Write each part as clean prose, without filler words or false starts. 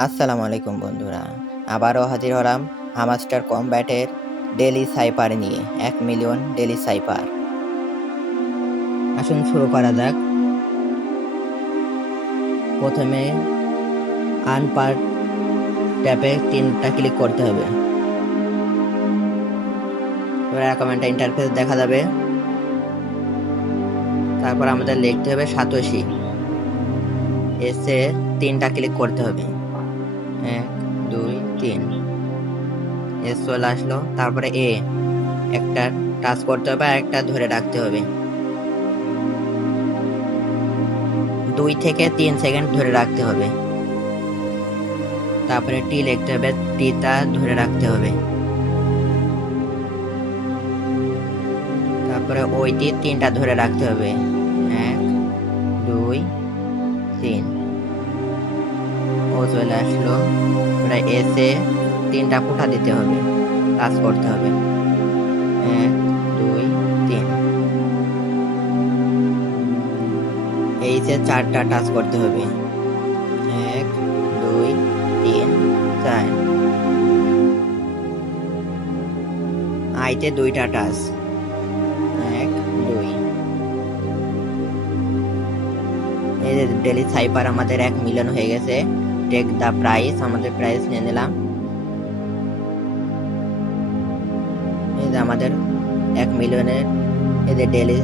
আসসালামু আলাইকুম বন্ধুরা, আবারও হাজির হলাম হামাস্টার কমব্যাটের ডেলি সাইপার নিয়ে। 1 মিলিয়ন ডেলি সাইপার। আসুন শুরু করা যাক। প্রথমে আনপার্ট ট্যাপে 3টা ক্লিক করতে হবে। এবার কমেন্ট ইন্টারফেস দেখা যাবে। তারপর আমাদের লিখতে হবে সাতোশি। এসে 3টা ক্লিক করতে হবে, 1 2 3। এস চলে আসলো। তারপরে একটা টাচ করতে হবে আর একটা ধরে রাখতে হবে। 2 থেকে 3 সেকেন্ড ধরে রাখতে হবে। তারপরে টি লিখতে হবে, টিটা ধরে রাখতে হবে। তারপরে ওইটি 3টা ধরে রাখতে হবে, 1 2 3। ও চলে আসলো। এবার এসে 3টা ফুটা দিতে হবে, টাচ করতে হবে, 1 2 3। এই যে 4টা টাচ করতে হবে, 1 2 3 4। আইতে 2টা টাচ, 1 2। এই যে ডেলি সাইপার আমাদের 1 মিলিয়ন হয়ে গেছে। টেক দা প্রাইস, আমাদের প্রাইস নিয়ে নিলাম। এই যে আমাদের 1 মিলিয়নের এই যে ডেলি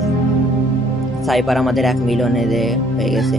সাইপার আমাদের 1 মিলিয়নে হয়ে গেছে।